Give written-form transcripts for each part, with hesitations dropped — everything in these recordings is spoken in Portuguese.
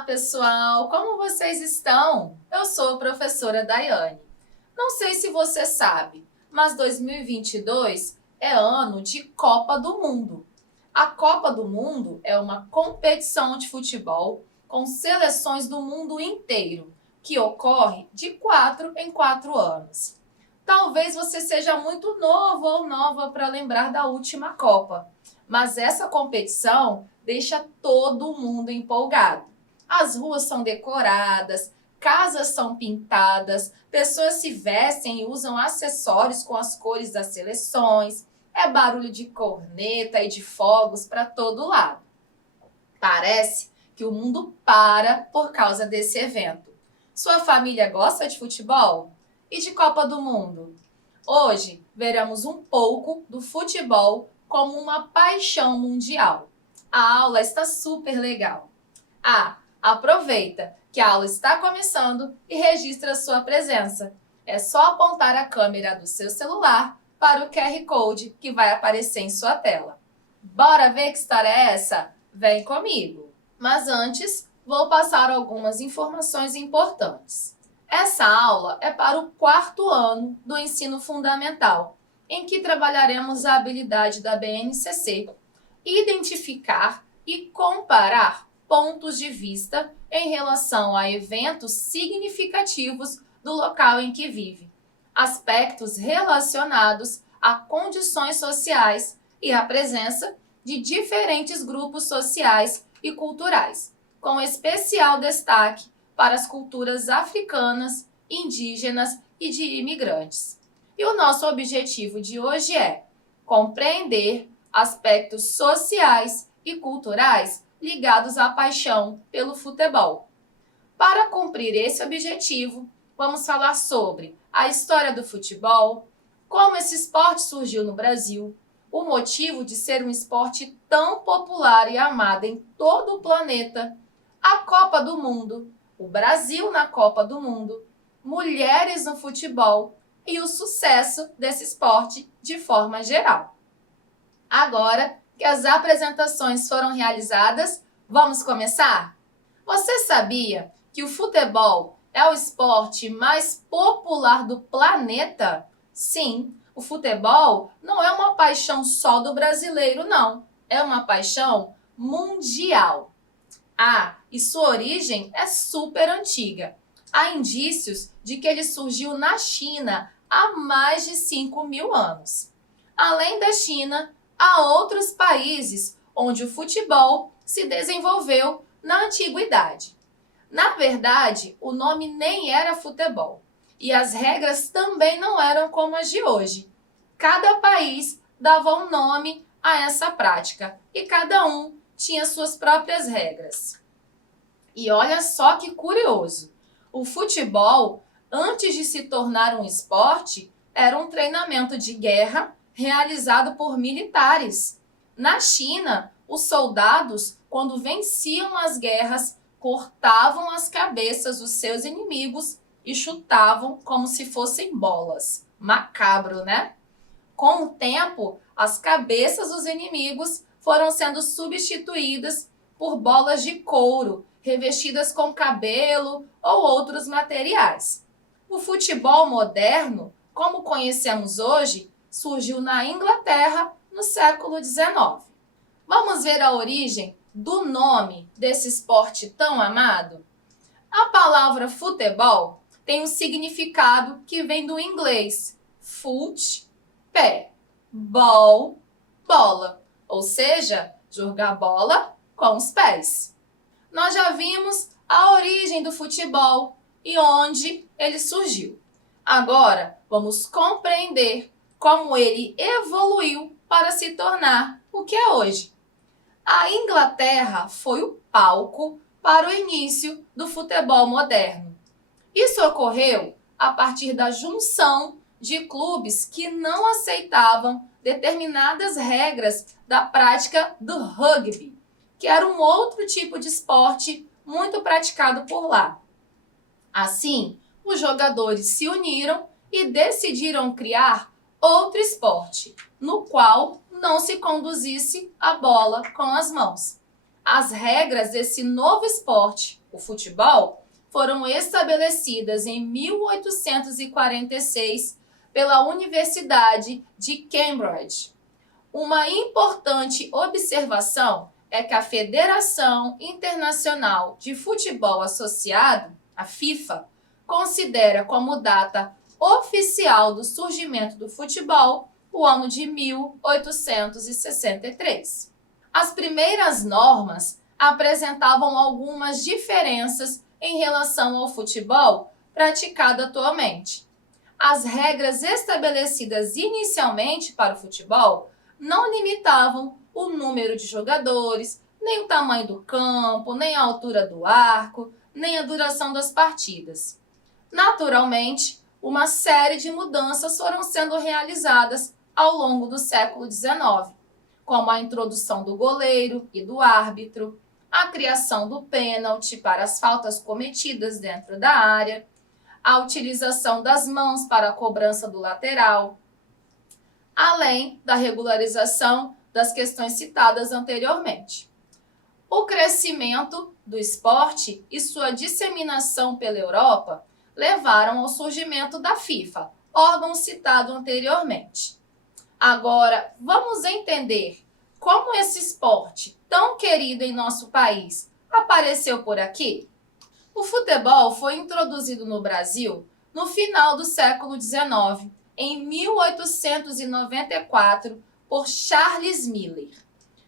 Olá, pessoal! Como vocês estão? Eu sou a professora Daiane. Não sei se você sabe, mas 2022 é ano de Copa do Mundo. A Copa do Mundo é uma competição de futebol com seleções do mundo inteiro, que ocorre de 4 em 4 anos. Talvez você seja muito novo ou nova para lembrar da última Copa, mas essa competição deixa todo mundo empolgado. As ruas são decoradas, casas são pintadas, pessoas se vestem e usam acessórios com as cores das seleções, é barulho de corneta e de fogos para todo lado. Parece que o mundo para por causa desse evento. Sua família gosta de futebol? E de Copa do Mundo? Hoje veremos um pouco do futebol como uma paixão mundial. A aula está super legal. Aproveita que a aula está começando e registra sua presença. É só apontar a câmera do seu celular para o QR Code que vai aparecer em sua tela. Bora ver que história é essa? Vem comigo! Mas antes, vou passar algumas informações importantes. Essa aula é para o 4º ano do ensino fundamental, em que trabalharemos a habilidade da BNCC, identificar e comparar pontos de vista em relação a eventos significativos do local em que vive, aspectos relacionados a condições sociais e a presença de diferentes grupos sociais e culturais, com especial destaque para as culturas africanas, indígenas e de imigrantes. E o nosso objetivo de hoje é compreender aspectos sociais e culturais ligados à paixão pelo futebol. Para cumprir esse objetivo, vamos falar sobre a história do futebol, como esse esporte surgiu no Brasil, o motivo de ser um esporte tão popular e amado em todo o planeta, a Copa do Mundo, o Brasil na Copa do Mundo, mulheres no futebol e o sucesso desse esporte de forma geral. Agora que as apresentações foram realizadas, vamos começar? Você sabia que o futebol é o esporte mais popular do planeta? Sim, o futebol não é uma paixão só do brasileiro, não. É uma paixão mundial. E sua origem é super antiga. Há indícios de que ele surgiu na China há mais de 5.000 anos. Além da China, há outros países onde o futebol se desenvolveu na antiguidade. Na verdade, o nome nem era futebol e as regras também não eram como as de hoje. Cada país dava um nome a essa prática e cada um tinha suas próprias regras. E olha só que curioso, o futebol, antes de se tornar um esporte, era um treinamento de guerra realizado por militares. Na China, os soldados, quando venciam as guerras, cortavam as cabeças dos seus inimigos e chutavam como se fossem bolas. Macabro, né? Com o tempo, as cabeças dos inimigos foram sendo substituídas por bolas de couro, revestidas com cabelo ou outros materiais. O futebol moderno, como conhecemos hoje, surgiu na Inglaterra no século XIX. Vamos ver a origem do nome desse esporte tão amado? A palavra futebol tem um significado que vem do inglês foot, pé, ball, bola, ou seja, jogar bola com os pés. Nós já vimos a origem do futebol e onde ele surgiu. Agora, vamos compreender como ele evoluiu para se tornar o que é hoje. A Inglaterra foi o palco para o início do futebol moderno. Isso ocorreu a partir da junção de clubes que não aceitavam determinadas regras da prática do rugby, que era um outro tipo de esporte muito praticado por lá. Assim, os jogadores se uniram e decidiram criar outro esporte, no qual não se conduzisse a bola com as mãos. As regras desse novo esporte, o futebol, foram estabelecidas em 1846 pela Universidade de Cambridge. Uma importante observação é que a Federação Internacional de Futebol Associado, a FIFA, considera como data oficial do surgimento do futebol o ano de 1863. As primeiras normas apresentavam algumas diferenças em relação ao futebol praticado atualmente. As regras estabelecidas inicialmente para o futebol não limitavam o número de jogadores, nem o tamanho do campo, nem a altura do arco, nem a duração das partidas. Naturalmente, uma série de mudanças foram sendo realizadas ao longo do século XIX, como a introdução do goleiro e do árbitro, a criação do pênalti para as faltas cometidas dentro da área, a utilização das mãos para a cobrança do lateral, além da regularização das questões citadas anteriormente. O crescimento do esporte e sua disseminação pela Europa levaram ao surgimento da FIFA, órgão citado anteriormente. Agora, vamos entender como esse esporte, tão querido em nosso país, apareceu por aqui? O futebol foi introduzido no Brasil no final do século XIX, em 1894, por Charles Miller.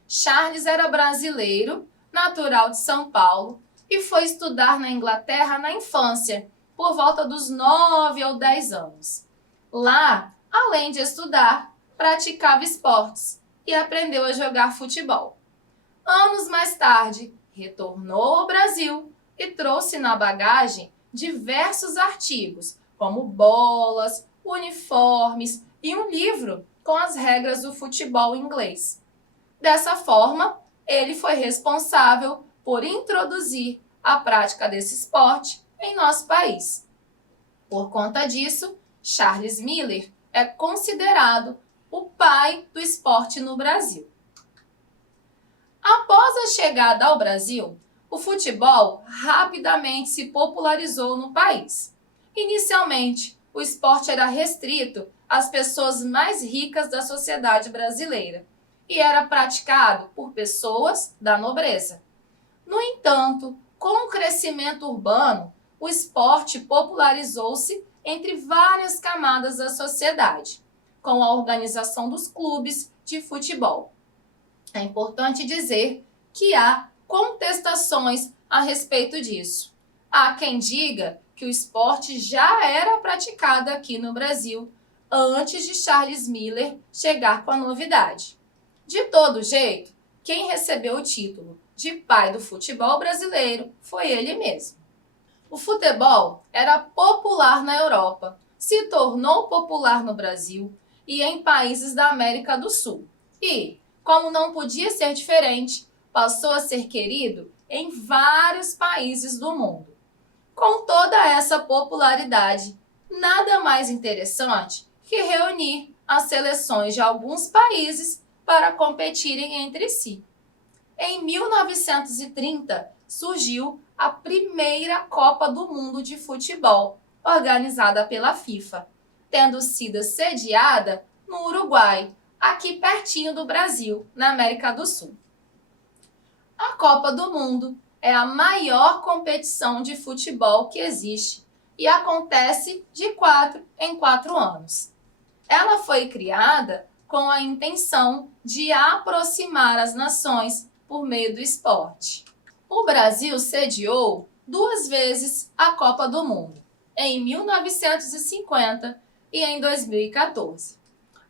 Charles era brasileiro, natural de São Paulo, e foi estudar na Inglaterra na infância, por volta dos 9 ou 10 anos. Lá, além de estudar, praticava esportes e aprendeu a jogar futebol. Anos mais tarde, retornou ao Brasil e trouxe na bagagem diversos artigos, como bolas, uniformes e um livro com as regras do futebol inglês. Dessa forma, ele foi responsável por introduzir a prática desse esporte em nosso país. Por conta disso, Charles Miller é considerado o pai do esporte no Brasil. Após a chegada ao Brasil, o futebol rapidamente se popularizou no país. Inicialmente, o esporte era restrito às pessoas mais ricas da sociedade brasileira e era praticado por pessoas da nobreza. No entanto, com o crescimento urbano, o esporte popularizou-se entre várias camadas da sociedade, com a organização dos clubes de futebol. É importante dizer que há contestações a respeito disso. Há quem diga que o esporte já era praticado aqui no Brasil antes de Charles Miller chegar com a novidade. De todo jeito, quem recebeu o título de pai do futebol brasileiro foi ele mesmo. O futebol era popular na Europa, se tornou popular no Brasil e em países da América do Sul. E, como não podia ser diferente, passou a ser querido em vários países do mundo. Com toda essa popularidade, nada mais interessante que reunir as seleções de alguns países para competirem entre si. Em 1930, surgiu a primeira Copa do Mundo de Futebol, organizada pela FIFA, tendo sido sediada no Uruguai, aqui pertinho do Brasil, na América do Sul. A Copa do Mundo é a maior competição de futebol que existe e acontece de 4 em 4 anos. Ela foi criada com a intenção de aproximar as nações por meio do esporte. O Brasil sediou 2 vezes a Copa do Mundo, em 1950 e em 2014.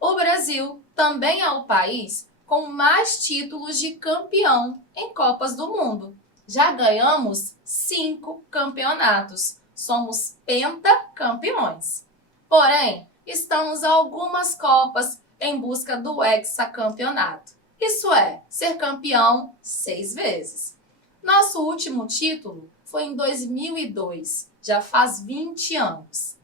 O Brasil também é o país com mais títulos de campeão em Copas do Mundo. Já ganhamos 5 campeonatos. Somos pentacampeões. Porém, estamos a algumas Copas em busca do hexacampeonato. Isso é, ser campeão 6 vezes. Nosso último título foi em 2002, já faz 20 anos.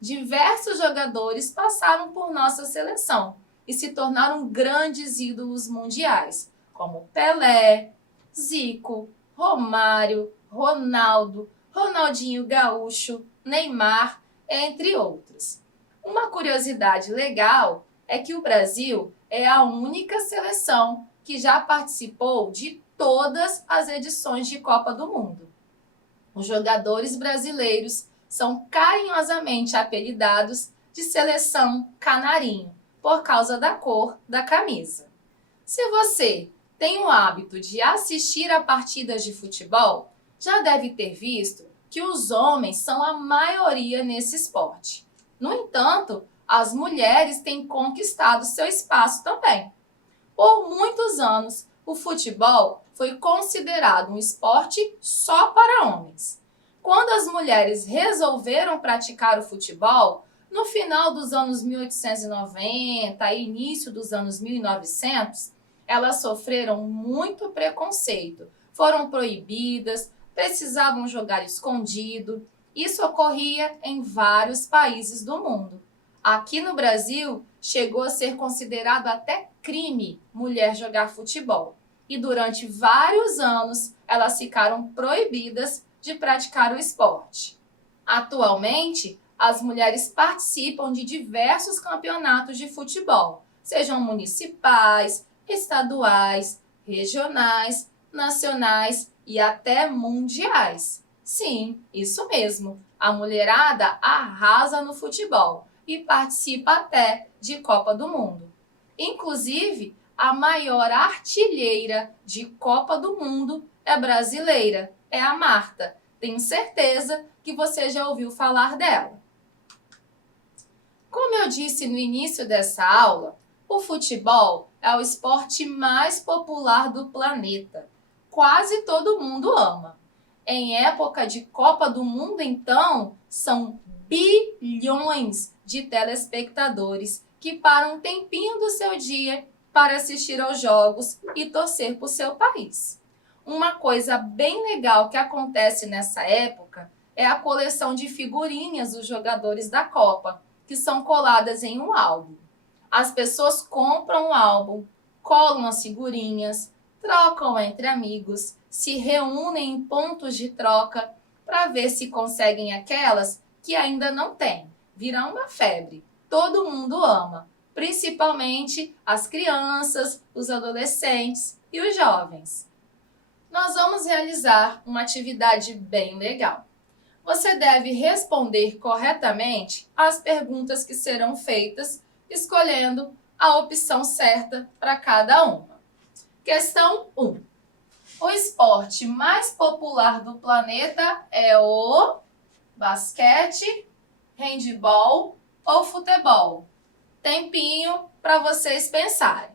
Diversos jogadores passaram por nossa seleção e se tornaram grandes ídolos mundiais, como Pelé, Zico, Romário, Ronaldo, Ronaldinho Gaúcho, Neymar, entre outros. Uma curiosidade legal é que o Brasil é a única seleção que já participou de todas as edições de Copa do Mundo. Os jogadores brasileiros são carinhosamente apelidados de Seleção Canarinho, por causa da cor da camisa. Se você tem o hábito de assistir a partidas de futebol, já deve ter visto que os homens são a maioria nesse esporte. No entanto, as mulheres têm conquistado seu espaço também. Por muitos anos, o futebol foi considerado um esporte só para homens. Quando as mulheres resolveram praticar o futebol, no final dos anos 1890 e início dos anos 1900, elas sofreram muito preconceito, foram proibidas, precisavam jogar escondido. Isso ocorria em vários países do mundo. Aqui no Brasil, chegou a ser considerado até crime mulher jogar futebol. E durante vários anos, elas ficaram proibidas de praticar o esporte. Atualmente, as mulheres participam de diversos campeonatos de futebol, sejam municipais, estaduais, regionais, nacionais e até mundiais. Sim, isso mesmo. A mulherada arrasa no futebol e participa até de Copa do Mundo. Inclusive, a maior artilheira de Copa do Mundo é brasileira, é a Marta. Tenho certeza que você já ouviu falar dela. Como eu disse no início dessa aula, o futebol é o esporte mais popular do planeta. Quase todo mundo ama. Em época de Copa do Mundo, então, são bilhões de telespectadores que param um tempinho do seu dia para assistir aos jogos e torcer por seu país. Uma coisa bem legal que acontece nessa época é a coleção de figurinhas dos jogadores da Copa, que são coladas em um álbum. As pessoas compram o álbum, colam as figurinhas, trocam entre amigos, se reúnem em pontos de troca para ver se conseguem aquelas que ainda não têm. Vira uma febre. Todo mundo ama, principalmente as crianças, os adolescentes e os jovens. Nós vamos realizar uma atividade bem legal. Você deve responder corretamente as perguntas que serão feitas, escolhendo a opção certa para cada uma. Questão 1. O esporte mais popular do planeta é o basquete, handebol ou futebol? Tempinho para vocês pensarem.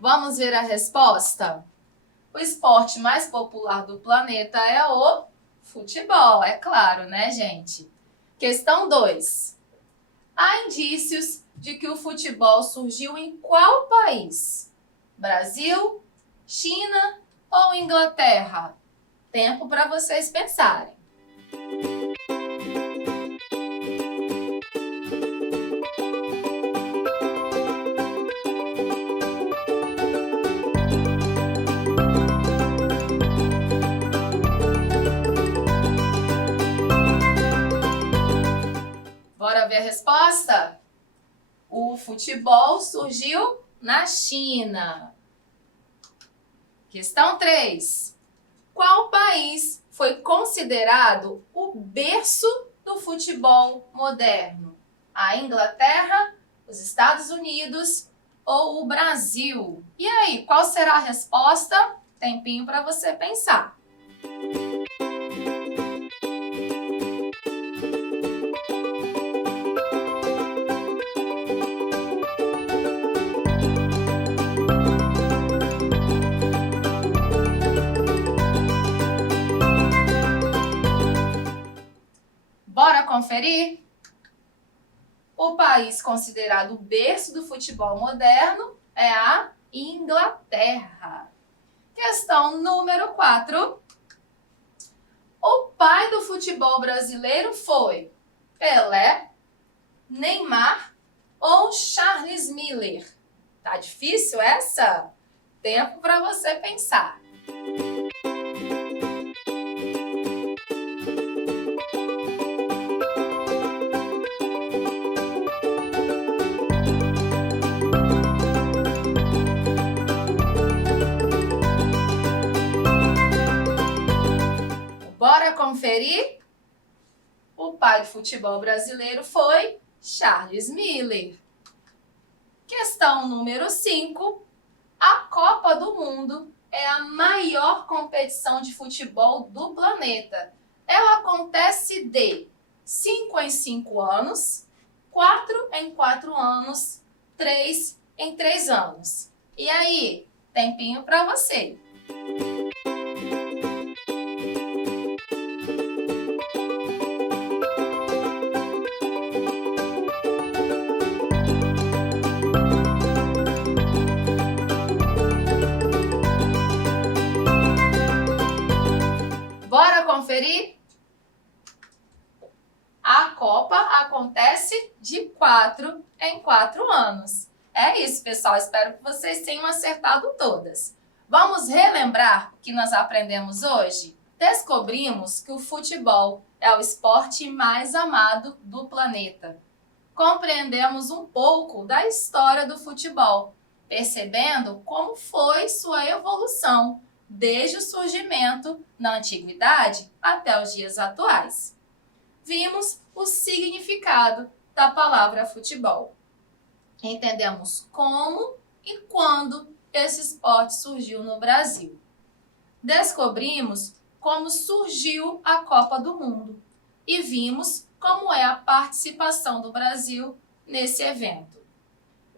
Vamos ver a resposta? O esporte mais popular do planeta é o futebol, é claro, né, gente? Questão 2. Há indícios de que o futebol surgiu em qual país? Brasil, China ou Inglaterra? Tempo para vocês pensarem. Bora ver a resposta? O futebol surgiu na China. Questão 3. Qual país foi considerado o berço do futebol moderno? A Inglaterra, os Estados Unidos ou o Brasil? E aí, qual será a resposta? Tempinho para você pensar. Bora conferir? O país considerado o berço do futebol moderno é a Inglaterra. Questão número 4. O pai do futebol brasileiro foi Pelé, Neymar ou Charles Miller? Tá difícil essa? Tempo para você pensar. Bora conferir? O pai do futebol brasileiro foi Charles Miller. Questão número 5. A Copa do Mundo é a maior competição de futebol do planeta. Ela acontece de 5 em 5 anos, 4 em 4 anos, 3 em 3 anos. E aí, tempinho para você. Bora conferir? A Copa acontece de 4 em 4 anos. É isso, pessoal. Espero que vocês tenham acertado todas. Vamos relembrar o que nós aprendemos hoje? Descobrimos que o futebol é o esporte mais amado do planeta. Compreendemos um pouco da história do futebol, percebendo como foi sua evolução desde o surgimento na antiguidade até os dias atuais. Vimos o significado da palavra futebol. Entendemos como e quando esse esporte surgiu no Brasil. Descobrimos como surgiu a Copa do Mundo e vimos como é a participação do Brasil nesse evento.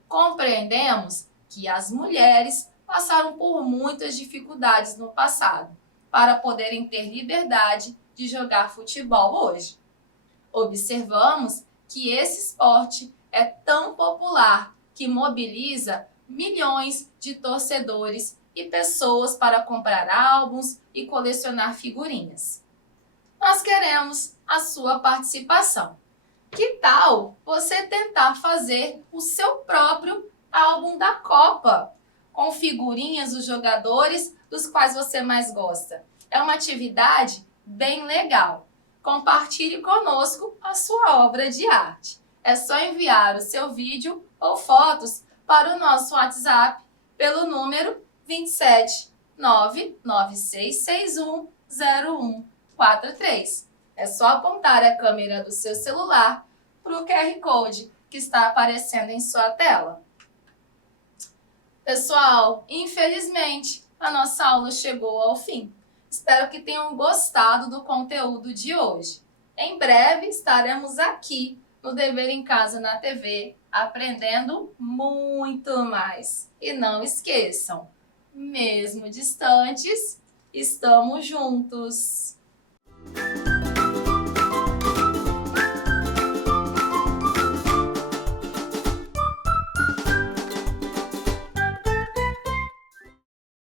Compreendemos que as mulheres passaram por muitas dificuldades no passado para poderem ter liberdade de jogar futebol hoje. Observamos que esse esporte é tão popular que mobiliza milhões de torcedores e pessoas para comprar álbuns e colecionar figurinhas. Nós queremos a sua participação. Que tal você tentar fazer o seu próprio álbum da Copa, com figurinhas dos jogadores dos quais você mais gosta? É uma atividade bem legal. Compartilhe conosco a sua obra de arte. É só enviar o seu vídeo ou fotos para o nosso WhatsApp pelo número 27 99661 0143. É só apontar a câmera do seu celular para o QR Code que está aparecendo em sua tela. Pessoal, infelizmente, a nossa aula chegou ao fim. Espero que tenham gostado do conteúdo de hoje. Em breve estaremos aqui no Dever em Casa na TV, aprendendo muito mais. E não esqueçam, mesmo distantes, estamos juntos!